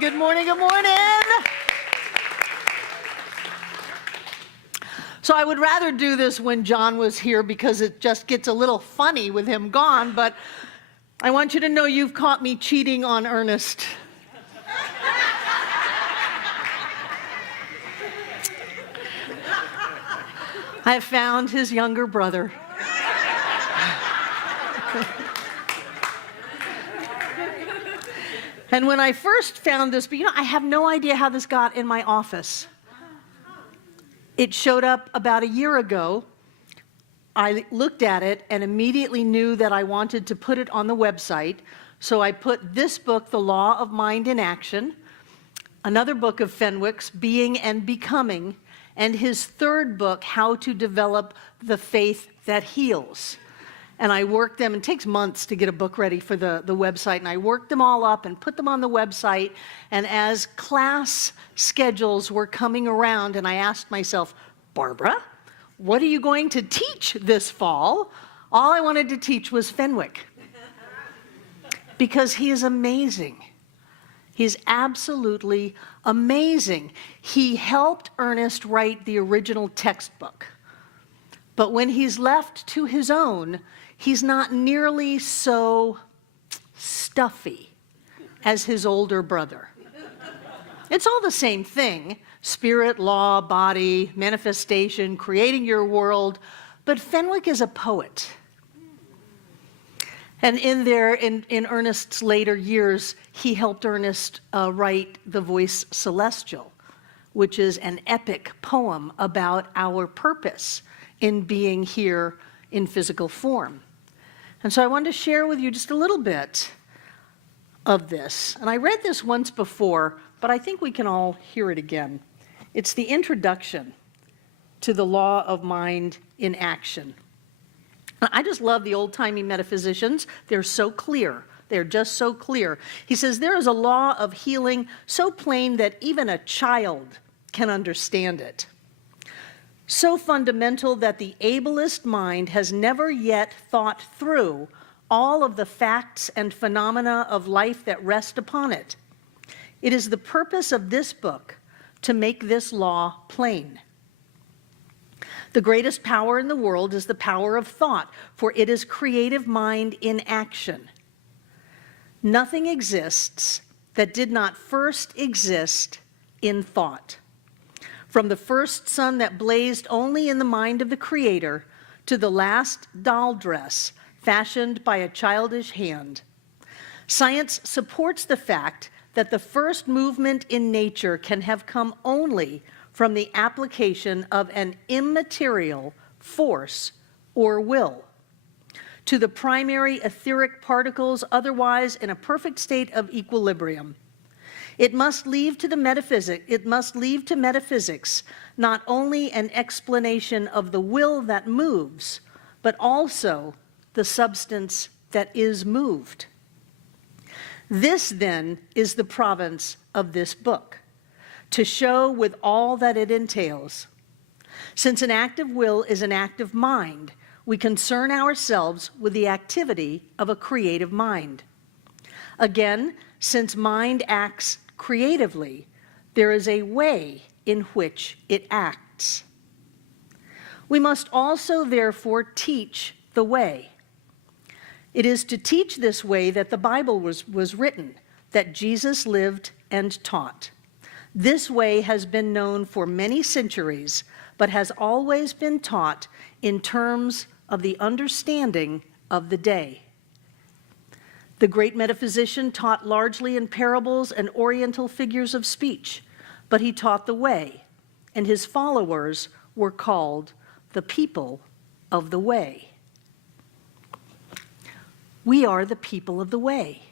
Good morning, good morning. So I would rather do this when John was here because it just gets a little funny with him gone, but I want you to know you've caught me cheating on Ernest. I have found his younger brother. And when I first found this, but I have no idea how this got in my office. It showed up about a year ago. I looked at it and immediately knew that I wanted to put it on the website. So I put this book, The Law of Mind in Action, another book of Fenwick's, Being and Becoming, and his third book, How to Develop the Faith That Heals. And I worked them, it takes months to get a book ready for the website, and I worked them all up and put them on the website, and as class schedules were coming around, and I asked myself, Barbara, what are you going to teach this fall? All I wanted to teach was Fenwick, because he is amazing. He's absolutely amazing. He helped Ernest write the original textbook, but when he's left to his own, he's not nearly so stuffy as his older brother. It's all the same thing: spirit, law, body, manifestation, creating your world, but Fenwick is a poet. And in Ernest's later years, he helped Ernest write The Voice Celestial, which is an epic poem about our purpose in being here in physical form. And so I wanted to share with you just a little bit of this. And I read this once before, but I think we can all hear it again. It's the introduction to The Law of Mind in Action. I just love the old-timey metaphysicians. They're so clear. They're just so clear. He says, there is a law of healing so plain that even a child can understand it. So fundamental that the ablest mind has never yet thought through all of the facts and phenomena of life that rest upon it. It is the purpose of this book to make this law plain. The greatest power in the world is the power of thought, for it is creative mind in action. Nothing exists that did not first exist in thought. From the first sun that blazed only in the mind of the Creator to the last doll dress fashioned by a childish hand. Science supports the fact that the first movement in nature can have come only from the application of an immaterial force or will to the primary etheric particles, otherwise in a perfect state of equilibrium. It must leave to metaphysics not only an explanation of the will that moves, but also the substance that is moved. This, then, is the province of this book, to show with all that it entails. Since an active will is an active mind, we concern ourselves with the activity of a creative mind. Again, since mind acts creatively, there is a way in which it acts. We must also, therefore, teach the way. It is to teach this way that the Bible was written, that Jesus lived and taught. This way has been known for many centuries, but has always been taught in terms of the understanding of the day. The great metaphysician taught largely in parables and oriental figures of speech, but he taught the way, and his followers were called the people of the way. We are the people of the way.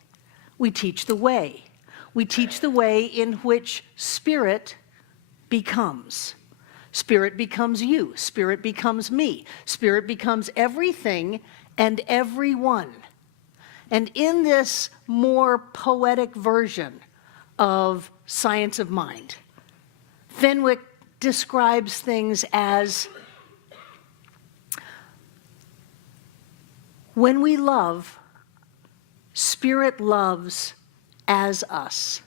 We teach the way. We teach the way in which spirit becomes. Spirit becomes you. Spirit becomes me. Spirit becomes everything and everyone. And in this more poetic version of Science of Mind, Fenwick describes things as, when we love, spirit loves as us.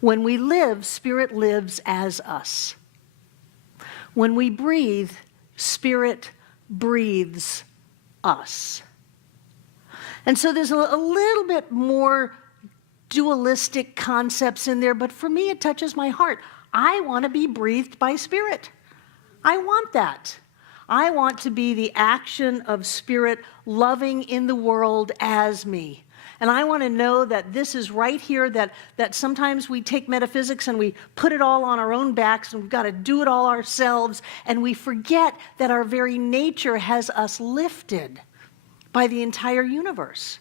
When we live, Spirit lives as us. When we breathe, Spirit breathes us. And so there's a little bit more dualistic concepts in there, but for me it touches my heart. I want to be breathed by Spirit. I want that. I want to be the action of Spirit loving in the world as me. And I want to know that this is right here, that sometimes we take metaphysics and we put it all on our own backs and we've got to do it all ourselves, and we forget that our very nature has us lifted by the entire universe.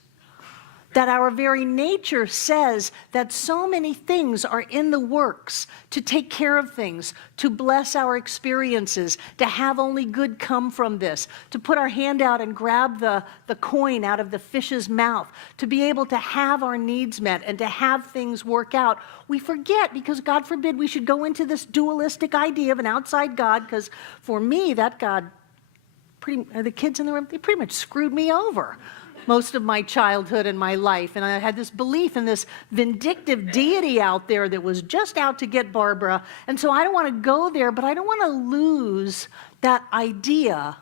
That our very nature says that so many things are in the works to take care of things, to bless our experiences, to have only good come from this, to put our hand out and grab the coin out of the fish's mouth, to be able to have our needs met and to have things work out. We forget, because God forbid we should go into this dualistic idea of an outside God, because for me, that God, the kids in the room, they pretty much screwed me over most of my childhood and my life. And I had this belief in this vindictive deity out there that was just out to get Barbara. And so I don't want to go there, but I don't want to lose that idea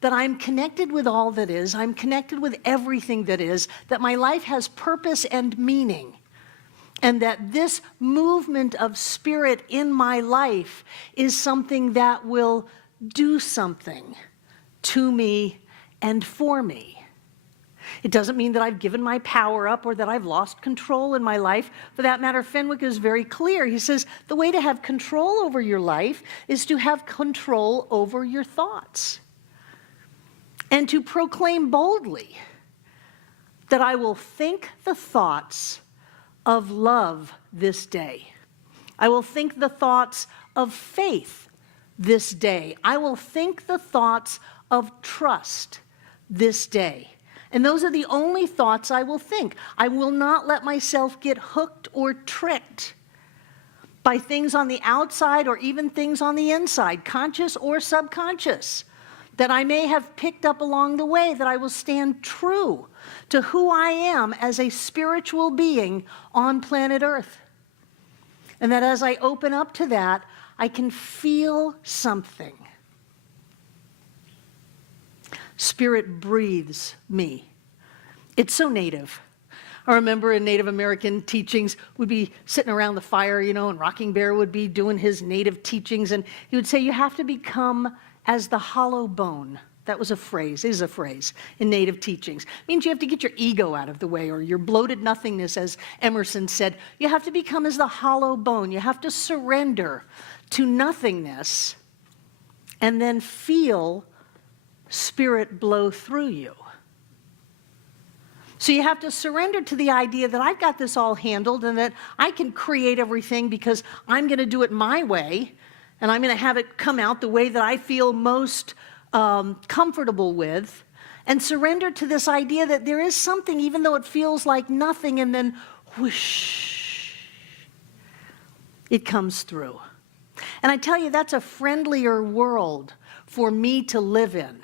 that I'm connected with all that is, I'm connected with everything that is, that my life has purpose and meaning. And that this movement of Spirit in my life is something that will do something to me and for me. It doesn't mean that I've given my power up or that I've lost control in my life. For that matter, Fenwicke is very clear. He says the way to have control over your life is to have control over your thoughts and to proclaim boldly that I will think the thoughts of love this day. I will think the thoughts of faith this day. I will think the thoughts of trust this day. And those are the only thoughts I will think. I will not let myself get hooked or tricked by things on the outside or even things on the inside, conscious or subconscious, that I may have picked up along the way, that I will stand true to who I am as a spiritual being on planet Earth. And that as I open up to that, I can feel something. Spirit breathes me. It's so native. I remember in Native American teachings, we'd be sitting around the fire, and Rocking Bear would be doing his native teachings, and he would say, you have to become as the hollow bone. That was a phrase, is a phrase in native teachings. It means you have to get your ego out of the way, or your bloated nothingness, as Emerson said. You have to become as the hollow bone. You have to surrender to nothingness and then feel Spirit blow through you. So you have to surrender to the idea that I've got this all handled and that I can create everything because I'm going to do it my way and I'm going to have it come out the way that I feel most comfortable with, and surrender to this idea that there is something, even though it feels like nothing, and then whoosh, it comes through. And I tell you, that's a friendlier world for me to live in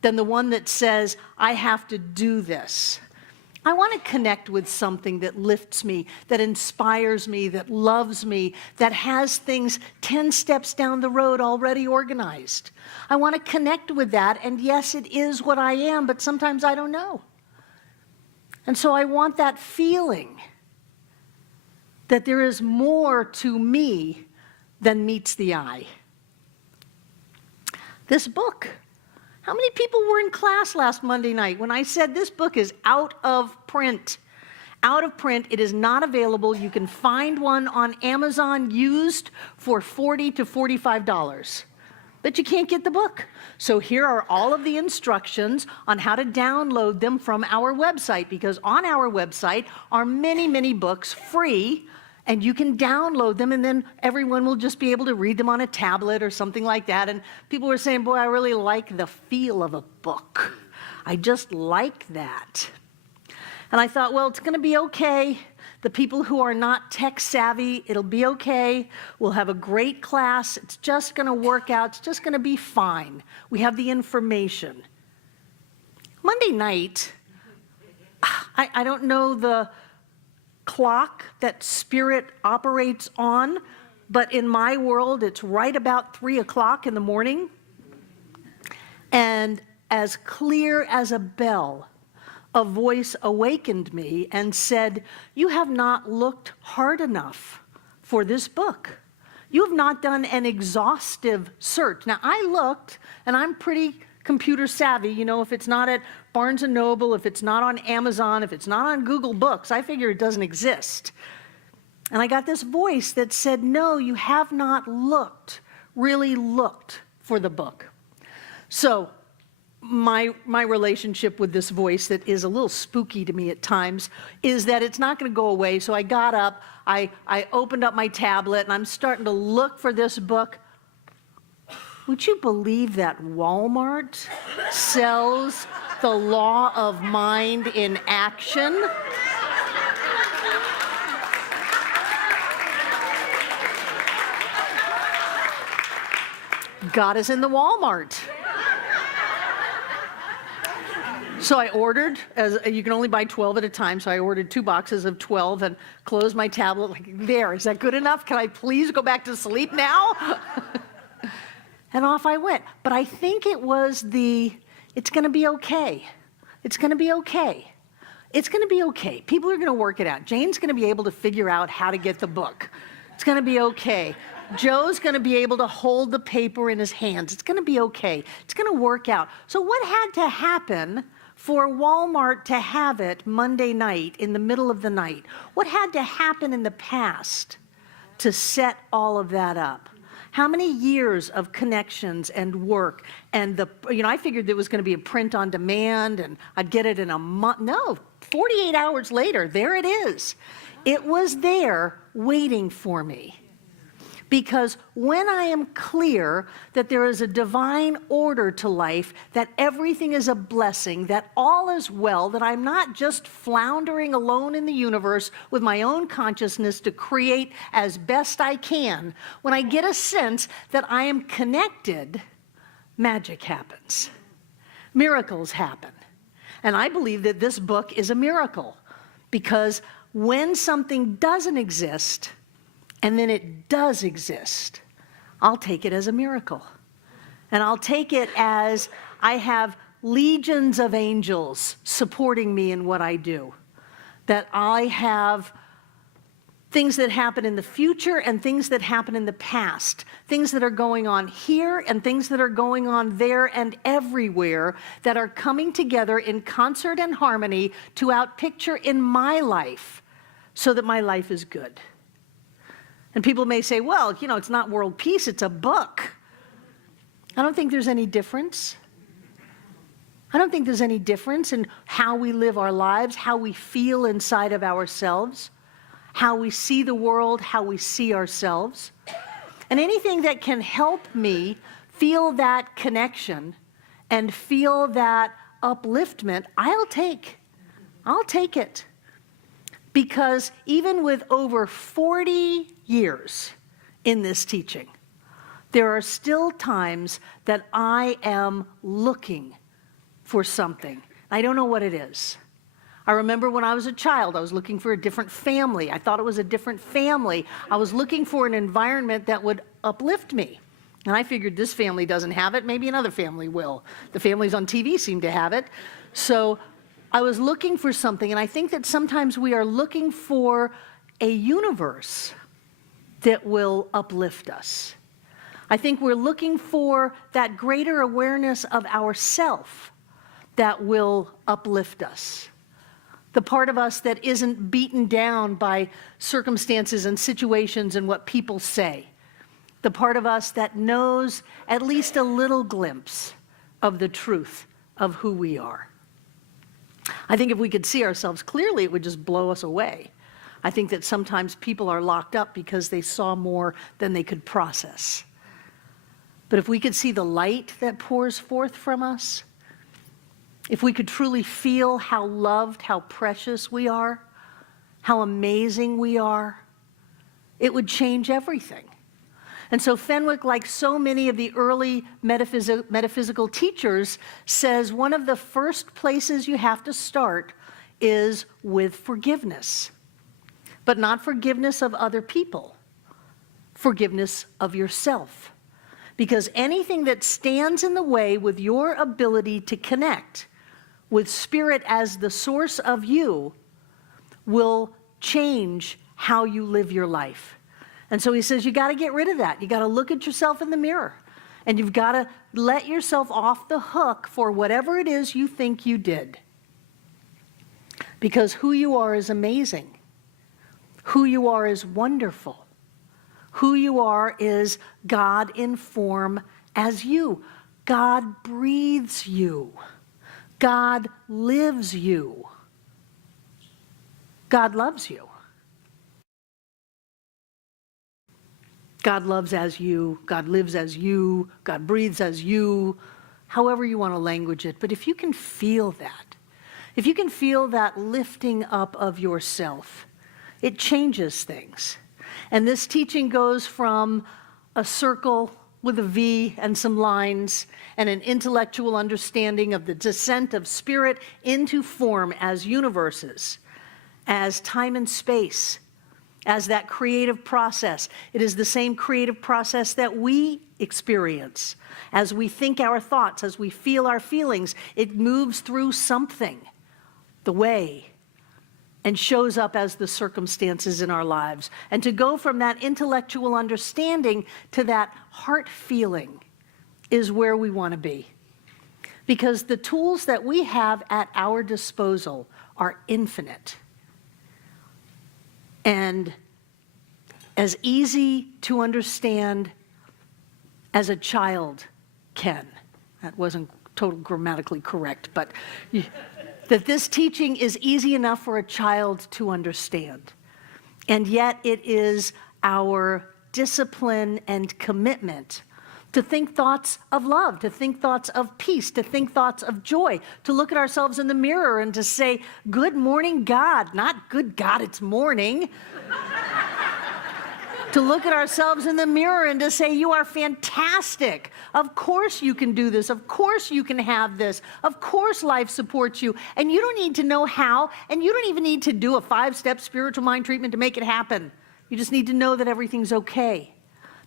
than the one that says, I have to do this. I want to connect with something that lifts me, that inspires me, that loves me, that has things 10 steps down the road already organized. I want to connect with that, and yes, it is what I am, but sometimes I don't know. And so I want that feeling that there is more to me than meets the eye. This book. How many people were in class last Monday night when I said this book is out of print? Out of print. It is not available. You can find one on Amazon used for $40 to $45. But you can't get the book. So here are all of the instructions on how to download them from our website, because on our website are many, many books free, and you can download them, and then everyone will just be able to read them on a tablet or something like that. And people were saying, boy, I really like the feel of a book. I just like that. And I thought, well, it's going to be okay. The people who are not tech savvy, it'll be okay. We'll have a great class. It's just going to work out. It's just going to be fine. We have the information. Monday night, I don't know the clock that spirit operates on, but in my world, it's right about 3 o'clock in the morning. And as clear as a bell, a voice awakened me and said, "You have not looked hard enough for this book. You have not done an exhaustive search." Now, I looked, and I'm pretty computer savvy. You know, if it's not at Barnes & Noble, if it's not on Amazon, if it's not on Google Books, I figure it doesn't exist. And I got this voice that said, "No, you have not really looked for the book." So my relationship with this voice that is a little spooky to me at times is that it's not going to go away. So I got up, I opened up my tablet, and I'm starting to look for this book. Would you believe that Walmart sells The Law of Mind in Action? God is in the Walmart. So I ordered, as you can only buy 12 at a time, so I ordered 2 boxes of 12 and closed my tablet. Like, there, is that good enough? Can I please go back to sleep now? And off I went. But I think it was it's going to be okay. It's going to be okay. It's going to be okay. People are going to work it out. Jane's going to be able to figure out how to get the book. It's going to be okay. Joe's going to be able to hold the paper in his hands. It's going to be okay. It's going to work out. So what had to happen for Walmart to have it Monday night in the middle of the night? What had to happen in the past to set all of that up? How many years of connections and work and I figured there was going to be a print on demand and I'd get it in a month. No, 48 hours later, there it is. It was there waiting for me. Because when I am clear that there is a divine order to life, that everything is a blessing, that all is well, that I'm not just floundering alone in the universe with my own consciousness to create as best I can, when I get a sense that I am connected, magic happens. Miracles happen. And I believe that this book is a miracle, because when something doesn't exist, and then it does exist, I'll take it as a miracle. And I'll take it as I have legions of angels supporting me in what I do. That I have things that happen in the future and things that happen in the past. Things that are going on here and things that are going on there and everywhere that are coming together in concert and harmony to outpicture in my life so that my life is good. And people may say, well, it's not world peace, it's a book. I don't think there's any difference. I don't think there's any difference in how we live our lives, how we feel inside of ourselves, how we see the world, how we see ourselves. And anything that can help me feel that connection and feel that upliftment, I'll take. I'll take it. Because even with over 40 years in this teaching, there are still times that I am looking for something. I don't know what it is. I remember when I was a child, I was looking for a different family. I thought it was a different family. I was looking for an environment that would uplift me. And I figured this family doesn't have it, maybe another family will. The families on TV seem to have it. So I was looking for something, and I think that sometimes we are looking for a universe that will uplift us. I think we're looking for that greater awareness of ourself that will uplift us. The part of us that isn't beaten down by circumstances and situations and what people say. The part of us that knows at least a little glimpse of the truth of who we are. I think if we could see ourselves clearly, it would just blow us away. I think that sometimes people are locked up because they saw more than they could process. But if we could see the light that pours forth from us, if we could truly feel how loved, how precious we are, how amazing we are, it would change everything. And so Fenwicke, like so many of the early metaphysical teachers, says one of the first places you have to start is with forgiveness. but not forgiveness of other people, forgiveness of yourself. Because anything that stands in the way with your ability to connect with Spirit as the source of you will change how you live your life. And so he says, you got to get rid of that. You got to look at yourself in the mirror, and you've got to let yourself off the hook for whatever it is you think you did. Because who you are is amazing. Who you are is wonderful. Who you are is God in form as you. God breathes you. God lives you. God loves you. God loves as you. God lives as you. God breathes as you. However you want to language it. But if you can feel that, if you can feel that lifting up of yourself, it changes things. And this teaching goes from a circle with a V and some lines and an intellectual understanding of the descent of spirit into form as universes, as time and space, as that creative process. It is the same creative process that we experience. As we think our thoughts, as we feel our feelings, it moves through something, the way, and shows up as the circumstances in our lives. And to go from that intellectual understanding to that heart feeling is where we want to be. Because the tools that we have at our disposal are infinite. And as easy to understand as a child can. That wasn't totally grammatically correct, but that this teaching is easy enough for a child to understand. And yet it is our discipline and commitment to think thoughts of love, to think thoughts of peace, to think thoughts of joy, to look at ourselves in the mirror and to say, good morning, God, not good God, it's morning. To look at ourselves in the mirror and to say, you are fantastic. Of course you can do this. Of course you can have this. Of course life supports you. And you don't need to know how, and you don't even need to do a 5-step spiritual mind treatment to make it happen. You just need to know that everything's okay,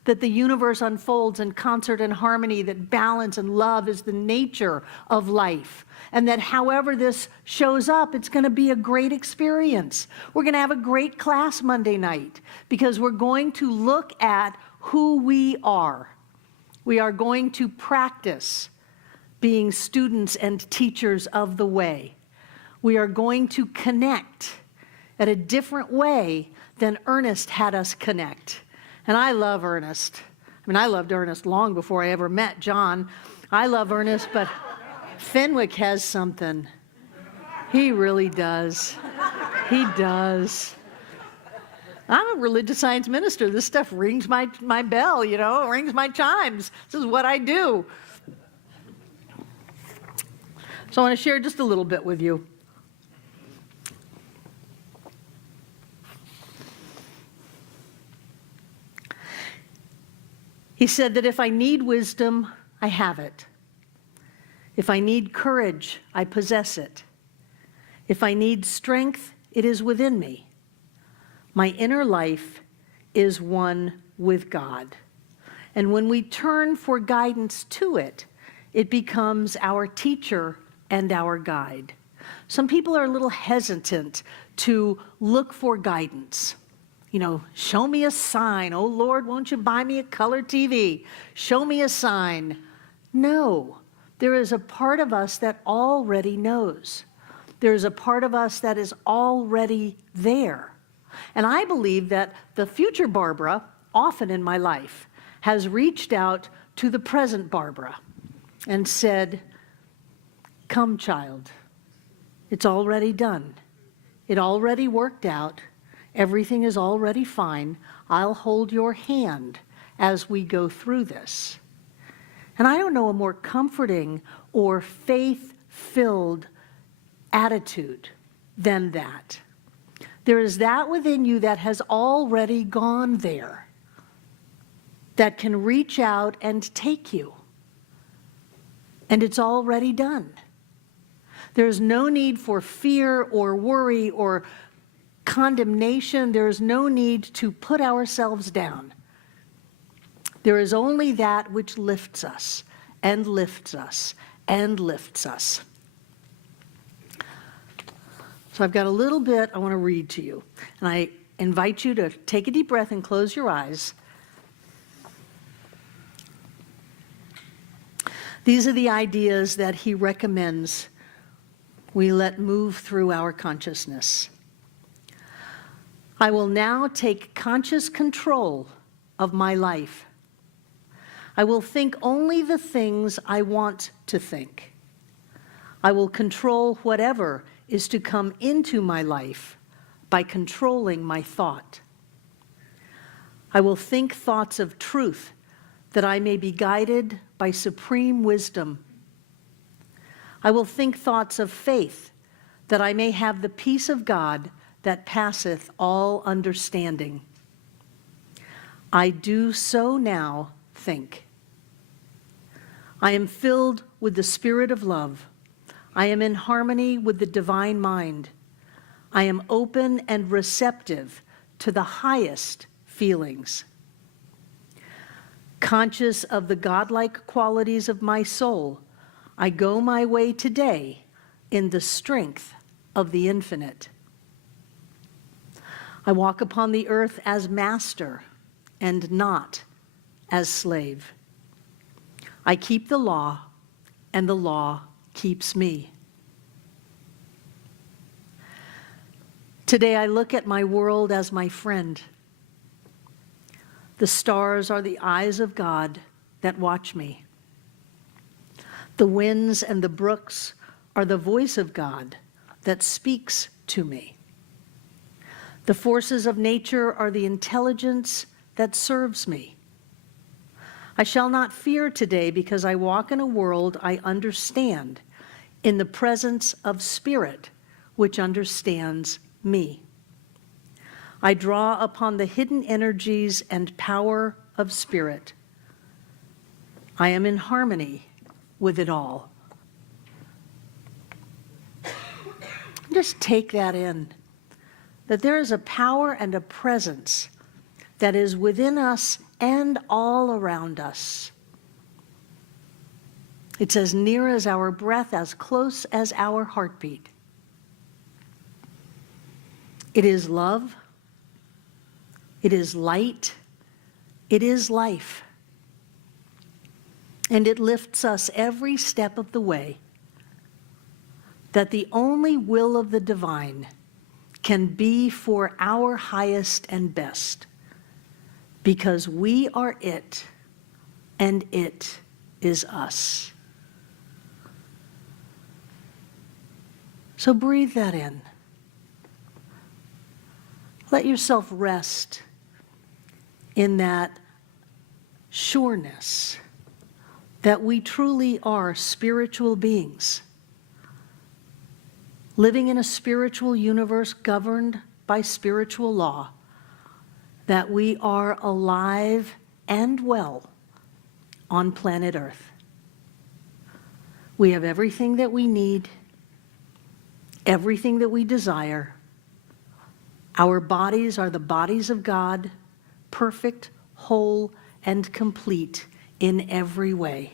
that the universe unfolds in concert and harmony, that balance and love is the nature of life, and that however this shows up, it's going to be a great experience. We're going to have a great class Monday night because we're going to look at who we are. We are going to practice being students and teachers of the way. We are going to connect at a different way than Ernest had us connect. And I love Ernest. I mean, I loved Ernest long before I ever met John. I love Ernest, but Fenwicke has something. He really does. He does. I'm a religious science minister. This stuff rings my bell, you know, rings my chimes. This is what I do. So I want to share just a little bit with you. He said that if I need wisdom, I have it. If I need courage, I possess it. If I need strength, it is within me. My inner life is one with God. And when we turn for guidance to it, it becomes our teacher and our guide. Some people are a little hesitant to look for guidance. You know, show me a sign. Oh, Lord, won't you buy me a color TV? Show me a sign. No, there is a part of us that already knows. There is a part of us that is already there. And I believe that the future Barbara, often in my life, has reached out to the present Barbara and said, come, child. It's already done. It already worked out. Everything is already fine. I'll hold your hand as we go through this. And I don't know a more comforting or faith-filled attitude than that. There is that within you that has already gone there, that can reach out and take you. And it's already done. There's no need for fear or worry or condemnation. There is no need to put ourselves down. There is only that which lifts us and lifts us and lifts us. So I've got a little bit I want to read to you. And I invite you to take a deep breath and close your eyes. These are the ideas that he recommends we let move through our consciousness. I will now take conscious control of my life. I will think only the things I want to think. I will control whatever is to come into my life by controlling my thought. I will think thoughts of truth that I may be guided by supreme wisdom. I will think thoughts of faith that I may have the peace of God that passeth all understanding. I do so now think. I am filled with the spirit of love. I am in harmony with the divine mind. I am open and receptive to the highest feelings. Conscious of the godlike qualities of my soul, I go my way today in the strength of the infinite. I walk upon the earth as master and not as slave. I keep the law, and the law keeps me. Today I look at my world as my friend. The stars are the eyes of God that watch me. The winds and the brooks are the voice of God that speaks to me. The forces of nature are the intelligence that serves me. I shall not fear today because I walk in a world I understand, in the presence of spirit which understands me. I draw upon the hidden energies and power of spirit. I am in harmony with it all. Just take that in, that there is a power and a presence that is within us and all around us. It's as near as our breath, as close as our heartbeat. It is love. It is light. It is life. And it lifts us every step of the way, that the only will of the divine can be for our highest and best, because we are it, and it is us. So breathe that in. Let yourself rest in that sureness that we truly are spiritual beings, living in a spiritual universe governed by spiritual law, that we are alive and well on planet Earth. We have everything that we need, everything that we desire. Our bodies are the bodies of God, perfect, whole, and complete in every way.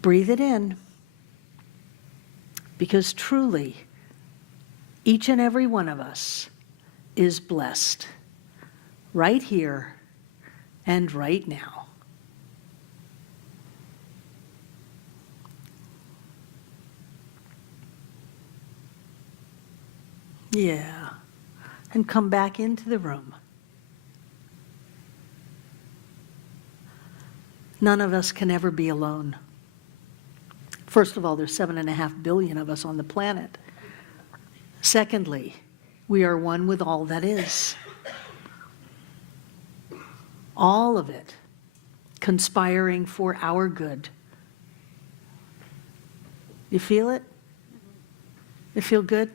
Breathe it in, because truly, each and every one of us is blessed right here and right now. Yeah, and come back into the room. None of us can ever be alone. First of all, there's 7.5 billion of us on the planet. Secondly, we are one with all that is. All of it conspiring for our good. You feel it? You feel good?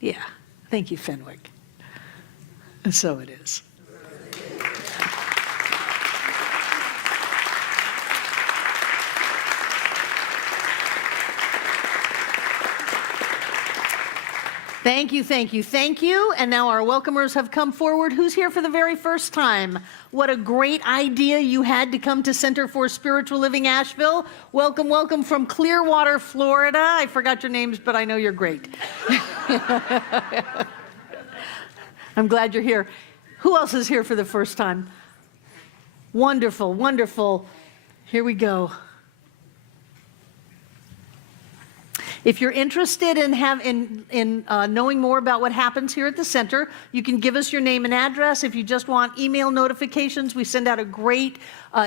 Yeah. Thank you, Fenwicke. And so it is. Thank you, thank you, thank you. And now our welcomers have come forward. Who's here for the very first time? What a great idea you had to come to Center for Spiritual Living Asheville. Welcome, welcome from Clearwater, Florida. I forgot your names, but I know you're great. I'm glad you're here. Who else is here for the first time? Wonderful, wonderful. Here we go. If you're interested in knowing more about what happens here at the center, you can give us your name and address. If you just want email notifications, we send out a great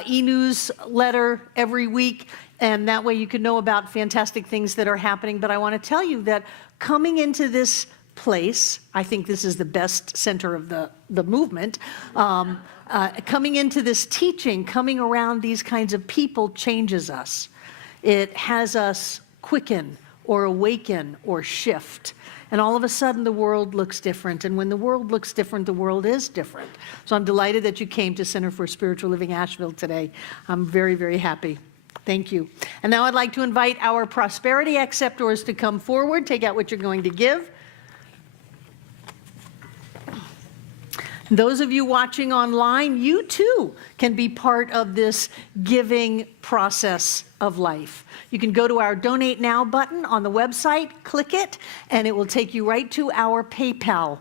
e-newsletter every week, and that way you can know about fantastic things that are happening. But I want to tell you that coming into this place, I think this is the best center of the movement, coming into this teaching, coming around these kinds of people changes us. It has us quicken, or awaken, or shift. And all of a sudden, the world looks different. And when the world looks different, the world is different. So I'm delighted that you came to Center for Spiritual Living Asheville today. I'm very, very happy. Thank you. And now I'd like to invite our prosperity acceptors to come forward, take out what you're going to give. Those of you watching online, you too can be part of this giving process of life. You can go to our Donate Now button on the website, click it, and it will take you right to our PayPal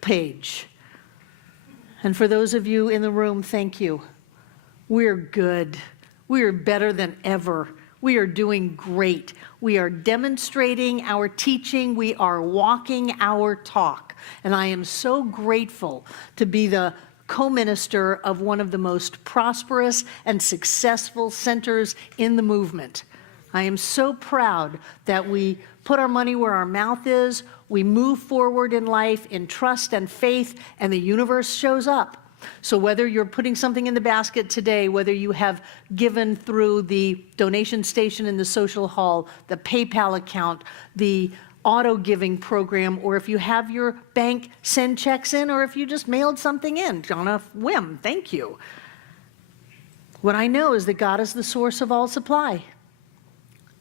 page. And for those of you in the room, thank you. We're good. We are better than ever. We are doing great. We are demonstrating our teaching. We are walking our talk. And I am so grateful to be the co-minister of one of the most prosperous and successful centers in the movement. I am so proud that we put our money where our mouth is, we move forward in life in trust and faith, and the universe shows up. So whether you're putting something in the basket today, whether you have given through the donation station in the social hall, the PayPal account, the auto giving program, or if you have your bank send checks in, or if you just mailed something in on a whim, thank you. What I know is that God is the source of all supply,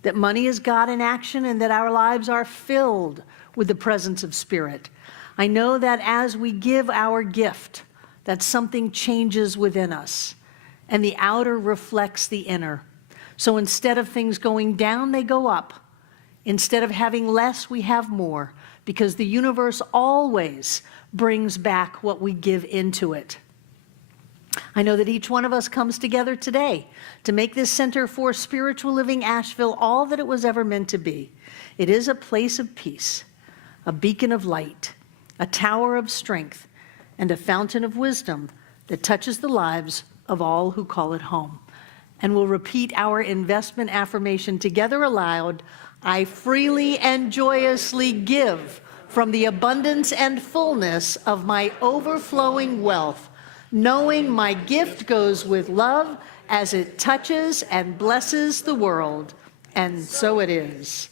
that money is God in action, and that our lives are filled with the presence of Spirit. I know that as we give our gift, that something changes within us, and the outer reflects the inner. So instead of things going down, they go up. Instead of having less, we have more, because the universe always brings back what we give into it. I know that each one of us comes together today to make this Center for Spiritual Living Asheville all that it was ever meant to be. It is a place of peace, a beacon of light, a tower of strength, and a fountain of wisdom that touches the lives of all who call it home. And we'll repeat our investment affirmation together aloud. I freely and joyously give from the abundance and fullness of my overflowing wealth, knowing my gift goes with love as it touches and blesses the world. And so it is.